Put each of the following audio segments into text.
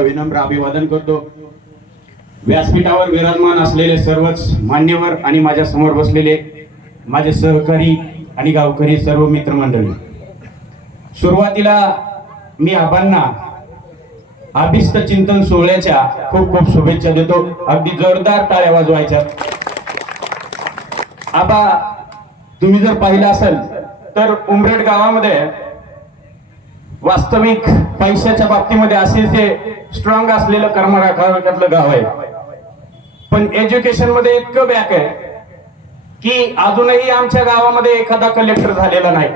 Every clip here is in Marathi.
विनम्र अभिवादन करतो. व्यासपीठावर विराजमान असलेले सर्वच मान्यवर आणि माझ्यासमोर बसलेले माझे सहकारी आणि गावकरी सर्व मित्रमंडळी. सुरुवातीला मी आबांना अभिस्त चिंतन सोहळ्याच्या खूप खूप शुभेच्छा देतो. अगदी जोरदार टाळ्या वाजवायच्या. आबा तुम्ही जर पाहिलं असेल तर उमरेड गावामध्ये वास्तविक पैशाच्या बाबतीमध्ये असे जे स्ट्रॉंग असलेलं कर्मरा तालुक्यातलं गाव आहे. पण एज्युकेशनमध्ये इतकं बॅक आहे की अजूनही आमच्या गावामध्ये एखादा कलेक्टर झालेला नाही.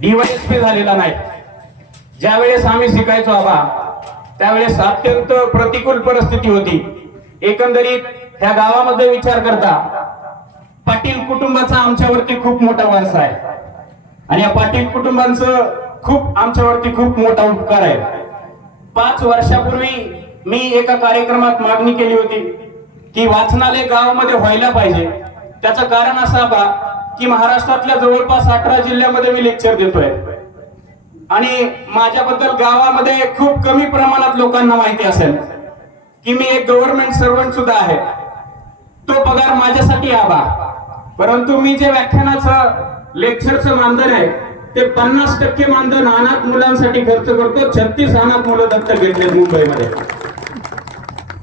डीवायएसपी झालेला नाही. ज्या वेळेस आम्ही शिकायचो आबा त्यावेळेस अत्यंत प्रतिकूल परिस्थिती होती. एकंदरीत ह्या गावामध्ये विचार करता पाटील कुटुंबाचा आमच्यावरती खूप मोठा वारसा आहे. आणि या पाटील कुटुंबांचं खूप आमच्यावरती खूप मोठा उपकार आहे. पाच वर्षापूर्वी मी एका कार्यक्रमात मागणी केली होती की वाचनालय गावामध्ये व्हायला पाहिजे. त्याचं कारण असं बा की महाराष्ट्रातल्या जवळपास अठरा जिल्ह्यामध्ये मी लेक्चर देतोय. आणि माझ्याबद्दल गावामध्ये खूप कमी प्रमाणात लोकांना माहिती असेल की मी एक गव्हर्नमेंट सर्वंट सुद्धा आहे. तो पगार माझ्यासाठी आबा परंतु मी जे व्याख्यानाचं लेक्चरचं मानधन आहे ते पन्नास टक्के मानधन अनाथ मुलांसाठी खर्च करतो. छत्तीस अनाथ मुलं दत्तक घेतले मुंबईमध्ये.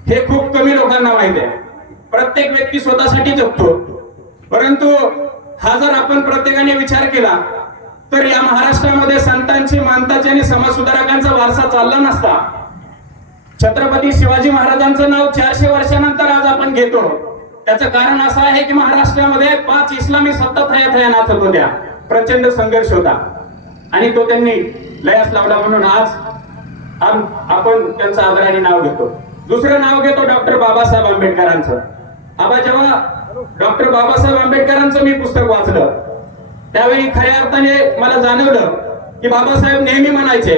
हे खूप कमी लोकांना माहिती आहे. प्रत्येक व्यक्ती स्वतःसाठी जगतो. परंतु हा जर आपण प्रत्येकाने विचार केला तर या महाराष्ट्रामध्ये संतांची मानताची आणि समाज सुधारकांचा वारसा चालला नसता. छत्रपती शिवाजी महाराजांचं नाव चारशे वर्षानंतर आज आपण घेतो. त्याचं कारण असं आहे की महाराष्ट्रामध्ये पाच इस्लामी सत्ता थया थया नाचत होत्या. प्रचंड संघर्ष होता. आणि तो त्यांनी लयास लावला म्हणून आज आपण त्यांचं आदराने नाव घेतो. दुसरं नाव घेतो डॉक्टर बाबासाहेब आंबेडकरांचं. आबा जेव्हा डॉक्टर बाबासाहेब आंबेडकरांचं मी पुस्तक वाचलं त्यावेळी खऱ्या अर्थाने मला जाणवलं की बाबासाहेब नेहमी म्हणायचे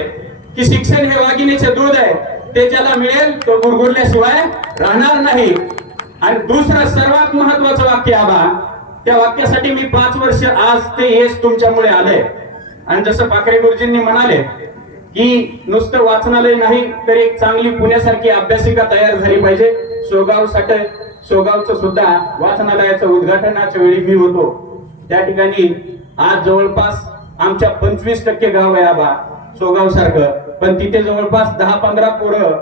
की शिक्षण हे वाघिणीचे दूध आहे ते ज्याला मिळेल तो गुरगुरल्याशिवाय राहणार नाही. आणि दुसरं सर्वात महत्वाचं वाक्य आबा त्या वाक्यासाठी मी पाच वर्ष आज ते यश तुमच्यामुळे आलंय. आणि जसं पाखरे गुरुजींनी म्हणाले की नुसतं वाचनालय नाही तर एक चांगली पुण्यासारखी अभ्यासिका तयार झाली पाहिजे. सोगाव साठ सोगावचं सुद्धा वाचनालयाचं उद्घाटनाच्या वेळी मी होतो. त्या ठिकाणी आज जवळपास आमच्या पंचवीस टक्के गाव आहे आबा सोगाव सारखं पण तिथे जवळपास दहा पंधरा पोरं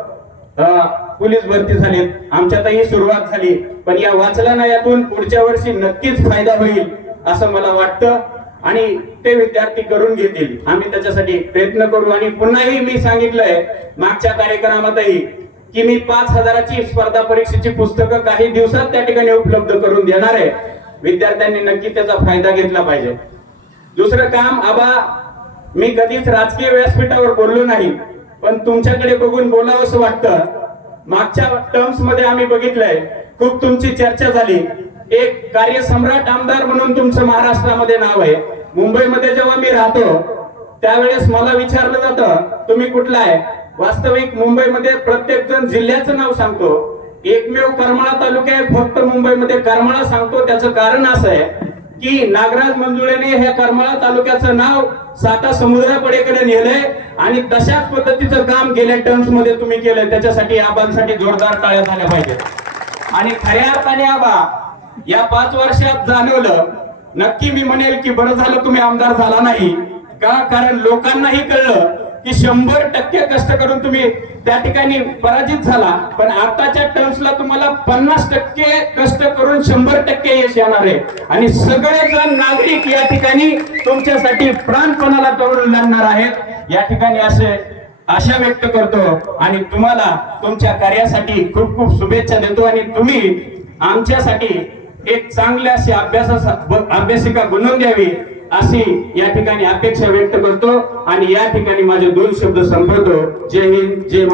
पोलीस भरती झालीत आमच्यातही सुरुवात झाली. पण या वाचनालयातून पुढच्या वर्षी नक्कीच फायदा होईल असं मला वाटतं. आणि ते विद्यार्थी करून घेतील. आम्ही त्याच्यासाठी प्रयत्न करू. आणि पुन्हाही मी सांगितलंय मागच्या कार्यक्रमातही की मी पाच हजाराची स्पर्धा परीक्षेची पुस्तकं काही दिवसात त्या ठिकाणी उपलब्ध करून देणार आहे. विद्यार्थ्यांनी नक्की त्याचा फायदा घेतला पाहिजे. दुसरं काम आबा मी कधीच राजकीय व्यासपीठावर बोललो नाही. पण तुमच्याकडे बघून बोलावं असं वाटतं. मागच्या टर्म्समध्ये आम्ही बघितलंय. खूप तुमची चर्चा झाली. एक कार्यसम्राट आमदार म्हणून तुमचं महाराष्ट्रामध्ये नाव आहे. मुंबईमध्ये जेव्हा मी राहतो त्यावेळेस मला विचारलं जातं तुम्ही कुठला आहे? वास्तविक मुंबईमध्ये प्रत्येक जण जिल्ह्याचं नाव सांगतो. एकमेव करमाळा तालुका आहे फक्त मुंबईमध्ये करमाळा सांगतो. त्याचं कारण असं आहे. की नागराज मंजुळेने हे करमाळा तालुक्याचं नाव साता समुद्रापडेकडे नेलंय आणि तशाच पद्धतीचं काम गेल्या टर्म्समध्ये तुम्ही केलंय. त्याच्यासाठी आबांसाठी जोरदार टाळ्या झाल्या पाहिजेत. आणि खऱ्या अर्थाने आबा या पाच वर्षात जाणवलं नक्की मी म्हणेल की बरं झालं तुम्ही आमदार झाला नाही. का? कारण लोकांनाही कळलं की शंभर टक्के कष्ट करून तुम्ही त्या ठिकाणी पराजित झाला. पण आताच्या टर्म्सला तुम्हाला पन्नास टक्के कष्ट करून शंभर टक्के यश येणार आहे. आणि सगळेजण नागरिक या ठिकाणी तुमच्यासाठी प्राणपणाला तरुण लढणार आहेत. या ठिकाणी असे आशा व्यक्त करतो आणि तुम्हाला तुमच्या कार्यासाठी खूप खूप शुभेच्छा देतो आणि तुम्ही आमच्यासाठी एक चांगल्या अशी अभ्यासा अभ्यासिका बनवून द्यावी अशी या ठिकाणी अपेक्षा व्यक्त करतो. आणि या ठिकाणी माझे दोन शब्द संपवतो. जय हिंद जय